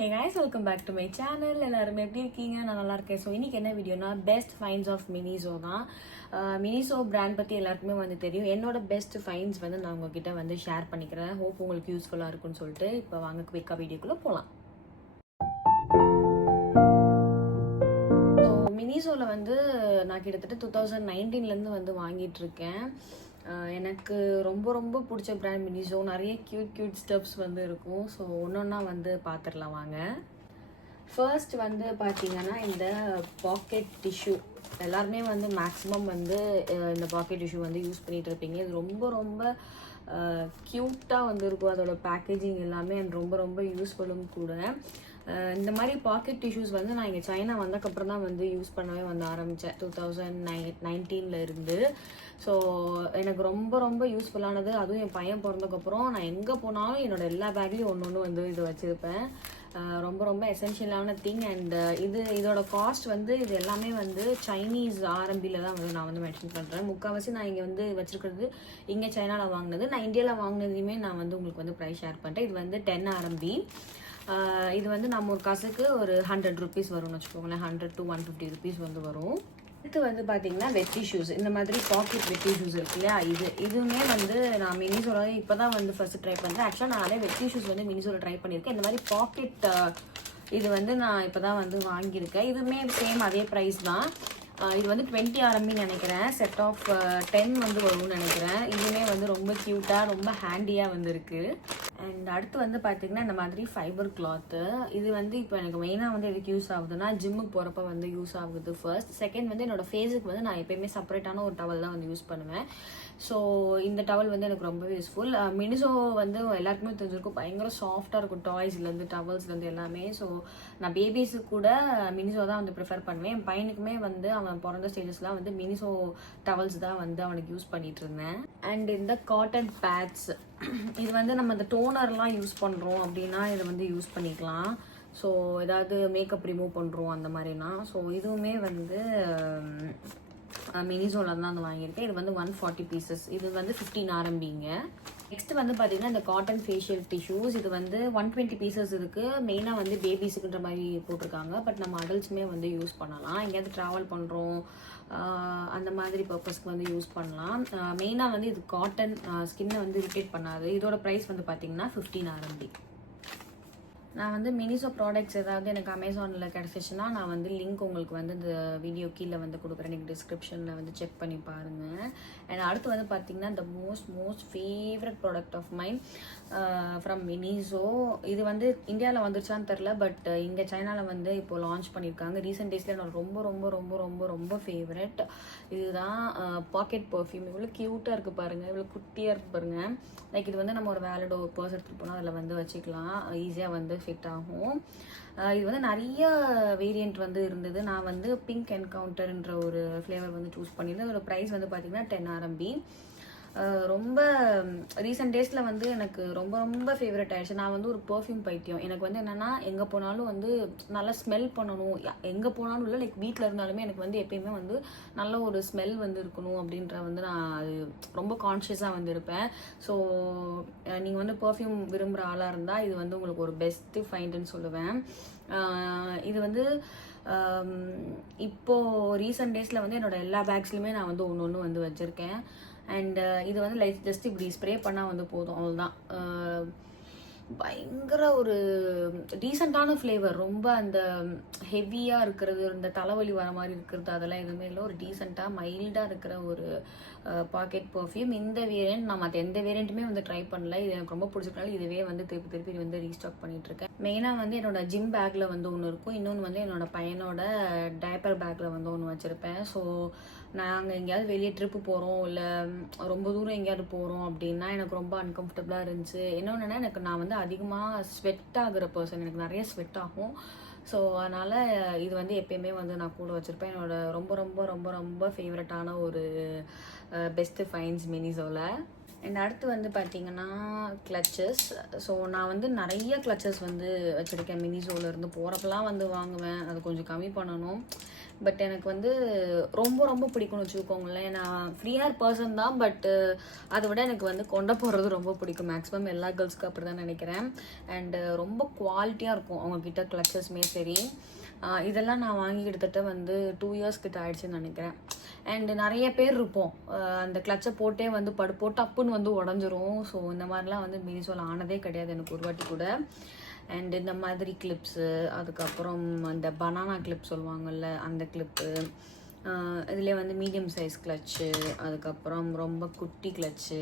Hey guys, welcome back to my channel. எல்லாரும் எப்படி இருக்கீங்க? நான் நல்லா இருக்கேன். ஸோ இன்னைக்கு என்ன வீடியோனா பெஸ்ட் ஃபைன்ஸ் ஆஃப் மினிசோ தான். மினிசோ பிராண்ட் பற்றி எல்லாருக்குமே வந்து தெரியும். என்னோட பெஸ்ட் ஃபைன்ஸ் வந்து நான் உங்ககிட்ட வந்து ஷேர் பண்ணிக்கிறேன். ஹோப் உங்களுக்கு யூஸ்ஃபுல்லாக இருக்கும்னு சொல்லிட்டு இப்போ வாங்க குயிக்காக வீடியோக்குள்ளே போகலாம். ஸோ மினிசோவில் வந்து நான் கிட்டத்தட்ட 2019 வந்து வாங்கிட்டு இருக்கேன். எனக்கு ரொம்ப ரொம்ப பிடிச்ச பிராண்ட் மினிசோ. நிறைய கியூட் ஸ்டெப்ஸ் வந்து இருக்கும். ஸோ ஒன்றா வந்து பார்த்துடலாம் வாங்க. ஃபர்ஸ்ட் வந்து பார்த்தீங்கன்னா இந்த பாக்கெட் டிஷ்யூ எல்லாருமே வந்து மேக்ஸிமம் வந்து இந்த பாக்கெட் டிஷ்யூ வந்து யூஸ் பண்ணிகிட்டு இருப்பீங்க. இது ரொம்ப ரொம்ப க்யூட்டாக வந்து இருக்கும். அதோட பேக்கேஜிங் எல்லாமே ரொம்ப ரொம்ப யூஸ்ஃபுல்லும் கூட. இந்த மாதிரி பாக்கெட் டிஷ்யூஸ் வந்து நான் இங்கே சைனா வந்ததுக்கப்புறம் தான் வந்து யூஸ் பண்ணவே வந்து ஆரம்பித்தேன் 2019 இருந்து. ஸோ எனக்கு ரொம்ப ரொம்ப யூஸ்ஃபுல்லானது. அதுவும் என் பையன் பிறந்ததுக்கப்புறம் நான் எங்கே போனாலும் என்னோட எல்லா பேக்லேயும் ஒன்று வந்து இது வச்சுருப்பேன். ரொம்ப ரொம்ப எசென்ஷியலான திங். அண்ட் இதோட காஸ்ட் வந்து இது எல்லாமே வந்து சைனீஸ் ஆர்எம்பியில் தான் வந்து நான் வந்து மென்ஷன் பண்ணுறேன். முக்கால்வாசி நான் இங்கே வந்து வச்சுருக்கிறது இங்கே சைனாவில் வாங்கினது. நான் இந்தியாவில் வாங்கினதையுமே நான் வந்து உங்களுக்கு வந்து ப்ரைஸ் ஷேர் பண்ணுறேன். இது வந்து 10 RMB. இது வந்து நம்ம ஒரு காசுக்கு ஒரு 100 rupees வரும்னு வச்சுக்கோங்களேன். 100 to 150 rupees வந்து வரும். அடுத்து வந்து பார்த்தீங்கன்னா வெட் டிஷ்யூஸ். இந்த மாதிரி பாக்கெட் வெட் டிஷ்யூஸ் இருக்கு இல்லையா, இதுவுமே வந்து நான் மினிசோவில் இப்போ தான் வந்து ஃபர்ஸ்ட் ட்ரை பண்ணுறேன். ஆக்சுவலாக நான் நிறைய வெட் டிஷ்யூஸ் வந்து மினிசோவில் ட்ரை பண்ணியிருக்கேன். இந்த மாதிரி பாக்கெட் இது வந்து நான் இப்போ தான் வந்து வாங்கியிருக்கேன். இதுவுமே சேம் அதே ப்ரைஸ் தான். இது வந்து 20 RMB நினைக்கிறேன். செட் ஆஃப் 10 வந்து வரும்னு நினைக்கிறேன். இதுவுமே வந்து ரொம்ப க்யூட்டாக ரொம்ப ஹேண்டியாக வந்து இருக்குது. அண்ட் அடுத்து வந்து பார்த்திங்கன்னா இந்த மாதிரி ஃபைபர் கிளாத்து. இது வந்து இப்போ எனக்கு மெயினாக வந்து எதுக்கு யூஸ் ஆகுதுன்னா ஜிம்முக்கு போகிறப்ப வந்து யூஸ் ஆகுது ஃபர்ஸ்ட். செகண்ட் வந்து என்னோடய ஃபேஸுக்கு வந்து நான் எப்போயுமே செப்பரேட்டான ஒரு டவல் தான் வந்து யூஸ் பண்ணுவேன். ஸோ இந்த டவல் வந்து எனக்கு ரொம்பவே யூஸ்ஃபுல். மினிசோ வந்து எல்லாருக்குமே தெரிஞ்சிருக்கும், பயங்கர சாஃப்டாக இருக்கும் டாய்ஸ்லேருந்து டவல்ஸ்லேருந்து எல்லாமே. ஸோ நான் பேபிஸுக்கு கூட மினிசோ தான் வந்து ப்ரிஃபர் பண்ணுவேன். என் பையனுக்குமே வந்து அவன் பிறந்த ஸ்டேஜஸ்லாம் வந்து மினிசோ டவல்ஸ் தான் வந்து அவனுக்கு யூஸ் பண்ணிட்டு இருந்தேன். அண்ட் இந்த காட்டன் பேட்ஸ், இது வந்து நம்ம இந்த டோனர்லாம் யூஸ் பண்ணுறோம் அப்படின்னா இதை வந்து யூஸ் பண்ணிக்கலாம். ஸோ ஏதாவது மேக்கப் ரிமூவ் பண்ணுறோம் அந்த மாதிரினா. ஸோ இதுவுமே வந்து மினிசோவில் தான் வந்து வாங்கியிருக்கேன். இது வந்து 140 pieces. இது வந்து 15 RMBங்க. நெக்ஸ்ட் வந்து பார்த்தீங்கன்னா இந்த காட்டன் ஃபேஷியல் டிஷ்யூஸ். இது வந்து 120 pieces இருக்குது. மெயினாக வந்து பேபிஸுக்குன்ற மாதிரி போட்டிருக்காங்க. பட் நம்ம அடல்ட்ஸுமே வந்து யூஸ் பண்ணலாம். எங்கேயாவது ட்ராவல் பண்ணுறோம் அந்த மாதிரி பர்பஸ்க்கு வந்து யூஸ் பண்ணலாம். மெயினாக வந்து இது காட்டன், ஸ்கின்னை வந்து இரிட்டேட் பண்ணாது. இதோட ப்ரைஸ் வந்து பார்த்தீங்கன்னா 15 RMB. நான் வந்து மினிசோ ப்ராடக்ட்ஸ் ஏதாவது எனக்கு அமேசானில் கிடச்சிச்சுன்னா நான் வந்து லிங்க் உங்களுக்கு வந்து இந்த வீடியோ கீழே வந்து கொடுக்குறேன். நீங்கள் டிஸ்கிரிப்ஷனில் வந்து செக் பண்ணி பாருங்கள். அண்ட் அடுத்து வந்து பார்த்திங்கன்னா இந்த most favourite product of mind from Miniso. இது வந்து இந்தியாவில் வந்துருச்சான்னு தெரில, பட் இங்கே சைனாவில் வந்து இப்போது லான்ச் பண்ணியிருக்காங்க. ரீசெண்ட் டேஸில் என்னோட ரொம்ப ரொம்ப ரொம்ப ரொம்ப ரொம்ப ஃபேவரட் இதுதான். Pocket perfume. இவ்வளோ க்யூட்டாக இருக்குது பாருங்கள், இவ்வளோ குட்டியாக இருக்குது பாருங்கள். லைக் இது வந்து நம்ம ஒரு வேலடோ பர்ஸ் எடுத்துகிட்டு போனால் அதில் வந்து வச்சுக்கலாம். ஈஸியாக வந்து ஃபிட் ஆகும். இது வந்து நிறைய வேரியண்ட் வந்து இருந்தது. நான் வந்து பிங்க் என்கவுண்டர்ன்ற ஒரு ஃப்ளேவர் வந்து சூஸ் பண்ணியிருந்தேன். அதோட ப்ரைஸ் வந்து பார்த்தீங்கன்னா 10 RMB. ரொம்ப ரீசெண்ட் டேஸில் வந்து எனக்கு ரொம்ப ரொம்ப ஃபேவரட் ஆகிடுச்சு. நான் வந்து ஒரு பர்ஃப்யூம் பைத்தியம். எனக்கு வந்து என்னென்னா எங்கே போனாலும் வந்து நல்லா ஸ்மெல் பண்ணணும். எங்கே போனாலும் இல்லை, லைக் வீட்டில் இருந்தாலுமே எனக்கு வந்து எப்பயுமே வந்து நல்ல ஒரு ஸ்மெல் வந்து இருக்கணும் அப்படின்ற வந்து நான் அது ரொம்ப கான்ஷியஸாக வந்து இருப்பேன். ஸோ நீங்கள் வந்து பர்ஃப்யூம் விரும்புகிற ஆளாக இருந்தால் இது வந்து உங்களுக்கு ஒரு பெஸ்ட்டு ஃபைண்டுன்னு சொல்லுவேன். இது வந்து இப்போது ரீசெண்ட் டேஸில் வந்து என்னோடய எல்லா பேக்ஸ்லையுமே நான் வந்து ஒன்று வந்து வச்சுருக்கேன். அண்ட் இது வந்து லைக் ஜஸ்ட் இப்படி ஸ்ப்ரே பண்ணால் வந்து போதும், அவ்வளோதான். பயங்கர ஒரு டீசெண்டான ஃப்ளேவர். ரொம்ப அந்த ஹெவியாக இருக்கிறது, இந்த தலைவலி வர மாதிரி இருக்கிறது அதெல்லாம் எதுவுமே இல்லை. ஒரு டீசெண்டாக மைல்டாக இருக்கிற ஒரு பாக்கெட் பர்ஃப்யூம். இந்த வேரியண்ட் நான் மற்ற எந்த வேரியண்ட்டுமே வந்து ட்ரை பண்ணல. இது எனக்கு ரொம்ப பிடிச்சிருக்கனால இதுவே வந்து திருப்பி வந்து ரீஸ்டாக் பண்ணிகிட்ருக்கேன். மெயினாக வந்து என்னோட ஜிம் பேக்கில் வந்து ஒன்று இருக்கும். இன்னொன்று வந்து என்னோட பையனோட டைப்பர் பேக்கில் வந்து ஒன்று வச்சுருப்பேன். ஸோ நாங்கள் எங்கேயாவது வெளியே ட்ரிப்பு போகிறோம் இல்லை ரொம்ப தூரம் எங்கேயாவது போகிறோம் அப்படின்னா எனக்கு ரொம்ப அன்கம்ஃபர்டபுளாக இருந்துச்சு. இன்னொன்றுனா நான் வந்து அதிகமாக ஸ்வெட் ஆகிற பர்சன், எனக்கு நிறைய ஸ்வெட் ஆகும். ஸோ அதனால் இது வந்து எப்பயுமே வந்து நான் கூட வச்சுருப்பேன். என்னோட ரொம்ப ரொம்ப ரொம்ப ரொம்ப ஃபேவரட்டான ஒரு பெஸ்ட்டு ஃபைன்ஸ் மினிசோவில். அண்ட் அடுத்து வந்து பார்த்தீங்கன்னா கிளச்சஸ். ஸோ நான் வந்து நிறைய கிளச்சஸ் வந்து வச்சுருக்கேன். மினிசோலேருந்து போகிறப்பெல்லாம் வந்து வாங்குவேன். அது கொஞ்சம் கம்மி பண்ணணும். பட் எனக்கு வந்து ரொம்ப ரொம்ப பிடிக்கும்னு வச்சுக்கோங்களேன். நான் ஃப்ரீ ஹேர் பர்சன் தான், பட்டு அதை விட எனக்கு வந்து கொண்டு போகிறது ரொம்ப பிடிக்கும். மேக்ஸிமம் எல்லா கேர்ள்ஸ்க்கும் அப்படி தான் நினைக்கிறேன். அண்டு ரொம்ப குவாலிட்டியாக இருக்கும் அவங்கக்கிட்ட கிளச்சஸ்மே சரி. இதெல்லாம் நான் வாங்கி கிட்டத்தட்ட வந்து 2 இயர்ஸ் கிட்ட ஆயிடுச்சுன்னு நினைக்கிறேன். அண்டு நிறைய பேர் இருப்போம், அந்த கிளச்சை போட்டே வந்து போட்டு அப்புன்னு வந்து உடஞ்சிரும். ஸோ இந்த மாதிரிலாம் வந்து மினிசோவில் ஆனதே கிடையாது எனக்கு ஒரு வாட்டி கூட. அண்ட் இந்த மாதிரி கிளிப்ஸு, அதுக்கப்புறம் அந்த பனானா கிளிப் சொல்லுவாங்கள்ல அந்த கிளிப்பு, இதில் வந்து மீடியம் சைஸ் கிளச்சு, அதுக்கப்புறம் ரொம்ப குட்டி கிளச்சு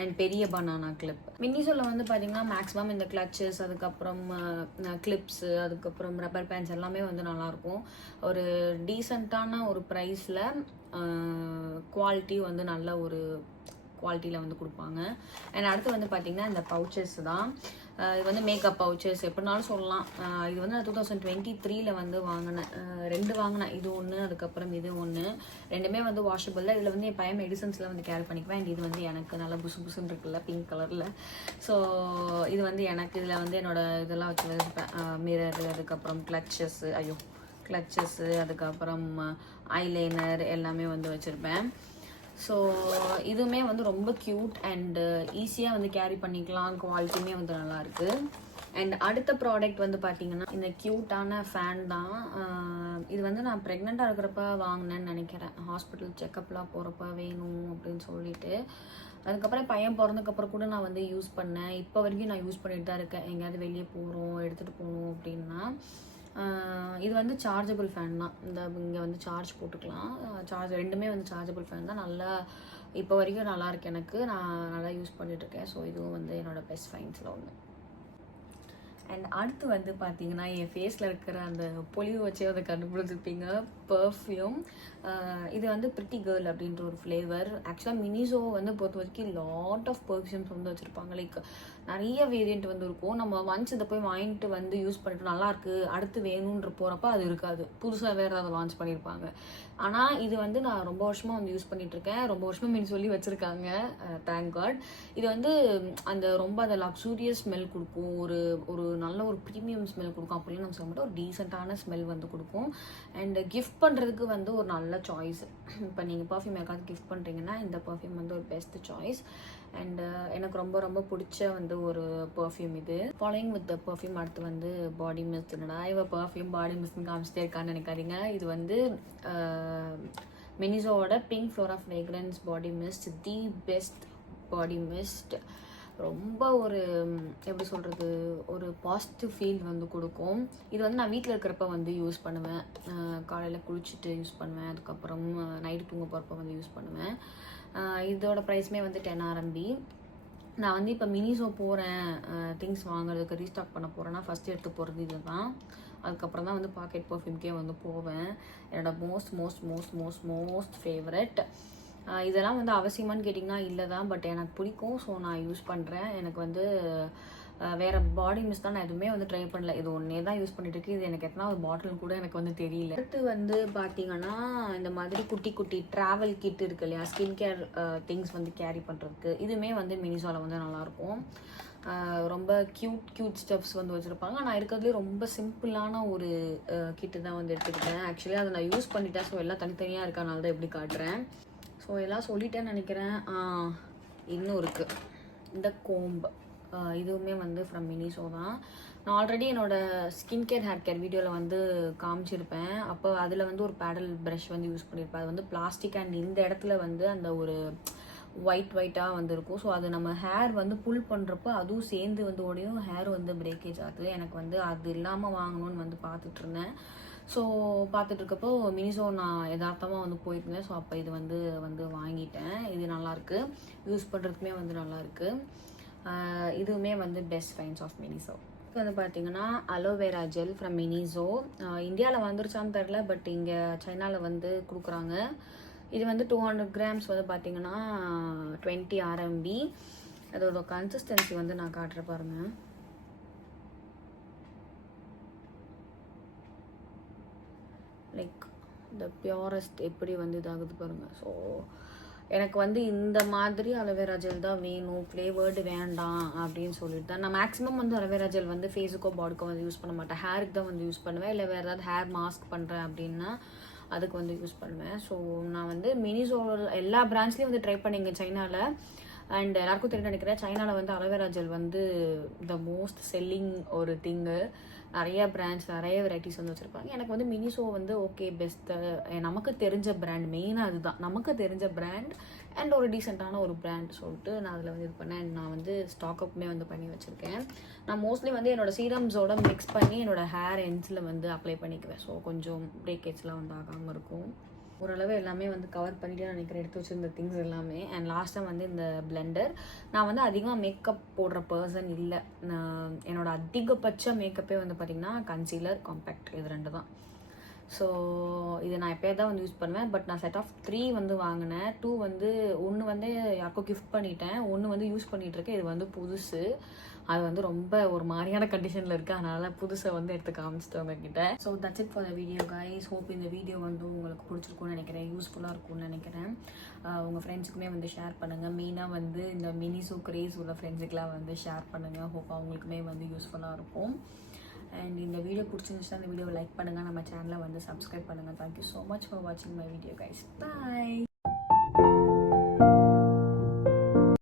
அண்ட் பெரிய பனானா கிளிப். மினிசோவில் வந்து பார்த்திங்கன்னா மேக்ஸிமம் இந்த கிளச்சஸ், அதுக்கப்புறம் கிளிப்ஸு, அதுக்கப்புறம் ரப்பர் பேண்ட்ஸ் எல்லாமே வந்து நல்லாயிருக்கும். ஒரு டீசெண்டான ஒரு ப்ரைஸில் குவாலிட்டி வந்து நல்ல ஒரு குவாலிட்டியில் வந்து கொடுப்பாங்க. அண்ட் அடுத்து வந்து பார்த்திங்கன்னா இந்த பவுச்சஸ் தான். இது வந்து மேக்கப் பவுச்சஸ் எப்படினாலும் சொல்லலாம். இது வந்து நான் 2023 வந்து வாங்கினேன். 2 வாங்கினேன். இது ஒன்று, அதுக்கப்புறம் இது ஒன்று. ரெண்டுமே வந்து வாஷபிள். இதில் வந்து என் பையன் மெடிசன்ஸில் வந்து கேரி பண்ணிக்குவேன். அண்ட் இது வந்து எனக்கு நல்லா புசு புசுன்னு இருக்குல்ல, பிங்க் கலரில். ஸோ இது வந்து எனக்கு இதில் வந்து என்னோடய இதெல்லாம் வச்சு வச்சுப்பேன். மிரரு, அதுக்கப்புறம் கிளச்சஸ்ஸு, அதுக்கப்புறம் ஐலைனர் எல்லாமே வந்து வச்சுருப்பேன். ஸோ இதுவுமே வந்து ரொம்ப க்யூட் அண்டு ஈஸியாக வந்து கேரி பண்ணிக்கலாம். குவாலிட்டியுமே வந்து நல்லாயிருக்கு. அண்ட் அடுத்த ப்ராடக்ட் வந்து பார்த்திங்கன்னா இந்த க்யூட்டான ஃபேன் தான். இது வந்து நான் ப்ரெக்னெண்ட்டாக இருக்கிறப்ப வாங்கினேன்னு நினைக்கிறேன். ஹாஸ்பிட்டல் செக்கப்லாம் போகிறப்ப வேணும் அப்படின்னு சொல்லிட்டு. அதுக்கப்புறம் பையன் பிறந்ததுக்கப்புறம் கூட நான் வந்து யூஸ் பண்ணேன். இப்போ வரைக்கும் நான் யூஸ் பண்ணிட்டு தான் இருக்கேன். எங்கேயாவது வெளியே போகிறோம், எடுத்துகிட்டு போகணும் அப்படின்னா. இது வந்து சார்ஜபிள் ஃபேன் தான். இங்கே வந்து சார்ஜ் போட்டுக்கலாம். ரெண்டுமே வந்து சார்ஜபிள் ஃபேன் தான். நல்லா இப்போ வரைக்கும் நல்லாயிருக்கு எனக்கு. நான் நல்லா யூஸ் பண்ணிகிட்ருக்கேன். ஸோ இதுவும் வந்து என்னோடய பெஸ்ட் ஃபைன்ஸில் ஒன்று. அண்ட் அடுத்து வந்து பார்த்தீங்கன்னா என் ஃபேஸில் இருக்கிற அந்த பொலிவு வச்சே அதை கண்டுபிடிச்சிருப்பீங்க, பர்ஃப்யூம். இது வந்து பிரிட்டி கேர்ள் அப்படின்ற ஒரு ஃப்ளேவர். ஆக்சுவலாக மினிசோ வந்து பொறுத்த வரைக்கும் லாட் ஆஃப் பர்ஃப்யூம்ஸ் வந்து வச்சுருப்பாங்க. லைக் நிறைய வேரியண்ட் வந்து இருக்கும். நம்ம ஒன்ஸ் இதை போய் வாங்கிட்டு வந்து யூஸ் பண்ணிட்டு நல்லாயிருக்கு, அடுத்து வேணுன்ற போகிறப்ப அது இருக்காது. புதுசாக வேறு அதை லான்ச் பண்ணியிருப்பாங்க. ஆனால் இது வந்து நான் ரொம்ப வருஷமாக வந்து யூஸ் பண்ணிகிட்ருக்கேன். ரொம்ப வருஷமாக மீன் சொல்லி வச்சுருக்காங்க, தேங்க் காட். இது வந்து அந்த ரொம்ப அந்த லக்ஸூரியஸ் ஸ்மெல் கொடுக்கும். ஒரு நல்ல ஒரு ப்ரீமியம் ஸ்மெல் கொடுக்கும். அப்படின்னு நம்ம சொல்ல மாட்டோம், ஒரு டீசெண்டான ஸ்மெல் வந்து கொடுக்கும். அண்ட் கிஃப்ட் பண்ணுறதுக்கு வந்து ஒரு நல்ல சாய்ஸ். இப்போ நீங்கள் பர்ஃப்யூம் யாருக்காவது கிஃப்ட் பண்ணுறீங்கன்னா இந்த பர்ஃப்யூம் வந்து ஒரு பெஸ்ட் சாய்ஸ். அண்ட் எனக்கு ரொம்ப ரொம்ப பிடிச்ச வந்து ஒரு பர்ஃப்யூம் இது. ஃபாலோயிங் வித் த பர்ஃப்யூம் அடுத்து வந்து பாடி மிஸ்ட். என்னடா இவ பர்ஃப்யூம் பாடி மிஸ்ட்னு காமிச்சிட்டே இருக்கான்னு நினைக்காதீங்க. இது வந்து மினிசோவோட pink flora fragrance body mist. The best body mist. ரொம்ப ஒரு எப்படி சொல்கிறது, ஒரு பாசிட்டிவ் ஃபீல் வந்து கொடுக்கும். இது வந்து நான் வீட்டில் இருக்கிறப்ப வந்து யூஸ் பண்ணுவேன். காலையில் குளிச்சுட்டு யூஸ் பண்ணுவேன். அதுக்கப்புறம் நைட்டு தூங்க போகிறப்ப வந்து யூஸ் பண்ணுவேன். இதோட ப்ரைஸுமே வந்து 10 RMB. நான் வந்து இப்போ மினிசோ போகிறேன் திங்ஸ் வாங்குறதுக்கு, ரீஸ்டாக் பண்ண போகிறேன்னா ஃபஸ்ட்டு எடுத்து போகிறது இது தான். அதுக்கப்புறம் தான் வந்து பாக்கெட் பர்ஃப்யூம்கே வந்து போவேன். என்னோடய most most most most most favourite. இதெல்லாம் வந்து அவசியமானு கேட்டிங்கன்னா இல்லை தான், பட் எனக்கு பிடிக்கும். ஸோ நான் யூஸ் பண்ணுறேன். எனக்கு வந்து வேறு பாடி மிஸ்ட் தான் நான் எதுவுமே வந்து ட்ரை பண்ணல. இது ஒன்றே தான் யூஸ் பண்ணிட்டு இருக்கு. இது எனக்கு எத்தனாவது பாட்டில் கூட எனக்கு வந்து தெரியல. அடுத்து வந்து பார்த்தீங்கன்னா இந்த மாதிரி குட்டி குட்டி ட்ராவல் கிட் இருக்கு இல்லையா, ஸ்கின் கேர் திங்ஸ் வந்து கேரி பண்ணுறதுக்கு. இதுவுமே வந்து மினிசோவில் வந்து நல்லாயிருக்கும். ரொம்ப க்யூட் ஸ்டெப்ஸ் வந்து வச்சுருப்பாங்க. நான் இருக்கிறதுலே ரொம்ப சிம்பிளான ஒரு கிட்டு தான் வந்து எடுத்துக்கிட்டேன். ஆக்சுவலி அதை நான் யூஸ் பண்ணிட்டேன். ஸோ எல்லாம் தனித்தனியாக இருக்கனால தான் எப்படி காட்டுறேன். ஸோ எல்லாம் சொல்லிட்டேன்னு நினைக்கிறேன். இன்னும் இருக்குது இந்த கோம்பு. இதுவுமே வந்து ஃப்ரம் மினிசோ தான். நான் ஆல்ரெடி என்னோடய ஸ்கின் கேர் ஹேர் கேர் வீடியோவில் வந்து காமிச்சிருப்பேன். அப்போ அதில் வந்து ஒரு பேடல் ப்ரஷ் வந்து யூஸ் பண்ணியிருப்பேன். அது வந்து பிளாஸ்டிக் அண்ட் இந்த இடத்துல வந்து அந்த ஒரு ஒயிட்டாக வந்து இருக்கும். ஸோ அது நம்ம ஹேர் வந்து புல் பண்ணுறப்போ அதுவும் சேர்ந்து வந்து ஓடியும் ஹேர் வந்து பிரேக்கேஜ் ஆகுது. எனக்கு வந்து அது இல்லாமல் வாங்கணும்னு வந்து பார்த்துட்ருந்தேன். ஸோ பார்த்துட்ருக்கப்போ மினிசோ நான் யதார்த்தமாக வந்து போயிருந்தேன். ஸோ அப்போ இது வந்து வாங்கிட்டேன். இது நல்லாயிருக்கு, யூஸ் பண்ணுறதுக்குமே வந்து நல்லாயிருக்கு. இதுவுமே வந்து பெஸ்ட் ஃபைன்ஸ் ஆஃப் மினிசோ. இப்போ வந்து பார்த்தீங்கன்னா அலோவேரா ஜெல் ஃப்ரம் மினிசோ. இந்தியாவில் வந்துருச்சான்னு தெரில, பட் இங்கே சைனாவில் வந்து கொடுக்குறாங்க. இது வந்து 200 கிராம்ஸ் வந்து பார்த்தீங்கன்னா 20 RMB. அதோட கன்சிஸ்டன்சி வந்து நான் காட்டுற பாருங்க. லைக் த பியூரஸ்ட் எப்படி வந்து இதாகுது பாருங்கள். ஸோ எனக்கு வந்து இந்த மாதிரி அலோவேரா ஜெல் தான் வேணும், ஃப்ளேவர்டு வேண்டாம் அப்படின்னு சொல்லிட்டு தான் நான் மேக்ஸிமம் வந்து அலோவேரா ஜெல் வந்து ஃபேஸுக்கோ பாடிக்கோ வந்து யூஸ் பண்ண மாட்டேன். ஹேருக்கு தான் வந்து யூஸ் பண்ணுவேன். இல்லை வேறு ஏதாவது ஹேர் மாஸ்க் பண்ணுறேன் அப்படின்னா அதுக்கு வந்து யூஸ் பண்ணுவேன். ஸோ நான் வந்து மினிசோ எல்லா பிராண்ட்ஸ்லேயும் வந்து ட்ரை பண்ணிங்க சைனாவில். அண்ட் எல்லாருக்கும் தெரியும் நினைக்கிறேன், சைனாவில் வந்து அலோவேரா ஜெல் வந்து த மோஸ்ட் செல்லிங் ஒரு திங்கு. நிறைய பிராண்ட்ஸ் நிறைய வெரைட்டிஸ் வந்து வச்சுருப்பாங்க. எனக்கு வந்து மினிசோ வந்து ஓகே பெஸ்ட்டு, நமக்கு தெரிஞ்ச பிராண்ட், மெயினாக அதுதான் நமக்கு தெரிஞ்ச பிராண்ட் அண்ட் ஒரு டீசெண்டான ஒரு பிராண்ட் சொல்லிட்டு நான் அதில் வந்து இது பண்ணேன். நான் வந்து ஸ்டாக் அப்புமே வந்து பண்ணி வச்சுருக்கேன். நான் மோஸ்ட்லி வந்து என்னோடய சீரம்ஸோட மிக்ஸ் பண்ணி என்னோடய ஹேர் எண்ட்ஸில் வந்து அப்ளை பண்ணிக்குவேன். ஸோ கொஞ்சம் பிரேக்கேஜ்லாம் வந்து ஆகாமல் இருக்கும். ஓரளவு எல்லாமே வந்து கவர் பண்ணிட்டு நினைக்கிறேன், எடுத்து வச்சுருந்த திங்ஸ் எல்லாமே. அண்ட் லாஸ்ட்டாக வந்து இந்த பிளெண்டர். நான் வந்து அதிகமாக மேக்கப் போடுற பர்சன் இல்லை. நான் என்னோட அதிகபட்ச மேக்கப்பே வந்து பார்த்திங்கன்னா கன்சீலர், காம்பேக்ட், இது 2 தான். ஸோ இதை நான் எப்போயே தான் வந்து யூஸ் பண்ணுவேன். பட் நான் செட் ஆஃப் 3 வந்து வாங்கினேன். 2 வந்து ஒன்று வந்து யாருக்கோ கிஃப்ட் பண்ணிட்டேன், ஒன்று வந்து யூஸ் பண்ணிகிட்ருக்கேன். இது வந்து புதுசு, அது வந்து ரொம்ப ஒரு மாதிரியான கண்டிஷனில் இருக்குது. அதனால் புதுசை வந்து எடுத்து காமிச்சிட்டு உங்ககிட்ட. So that's it for the video guys. Hope இந்த வீடியோ வந்து உங்களுக்கு பிடிச்சிருக்கும்னு நினைக்கிறேன், யூஸ்ஃபுல்லாக இருக்கும்னு நினைக்கிறேன். உங்கள் ஃப்ரெண்ட்ஸுக்குமே வந்து ஷேர் பண்ணுங்கள். மெயினாக வந்து இந்த மினிசோ கிரேஸ் உள்ள ஃப்ரெண்ட்ஸுக்கெலாம் வந்து ஷேர் பண்ணுங்கள். ஹோப் அவங்களுக்குமே வந்து யூஸ்ஃபுல்லாக இருக்கும். அண்ட் இந்த வீடியோ பிடிச்சிருந்துச்சுன்னா இந்த வீடியோவை லைக் பண்ணுங்கள், நம்ம சேனலை வந்து சப்ஸ்கிரைப் பண்ணுங்கள். தேங்க்யூ ஸோ மச் ஃபார் வாட்சிங் மை வீடியோ கைஸ். பாய்.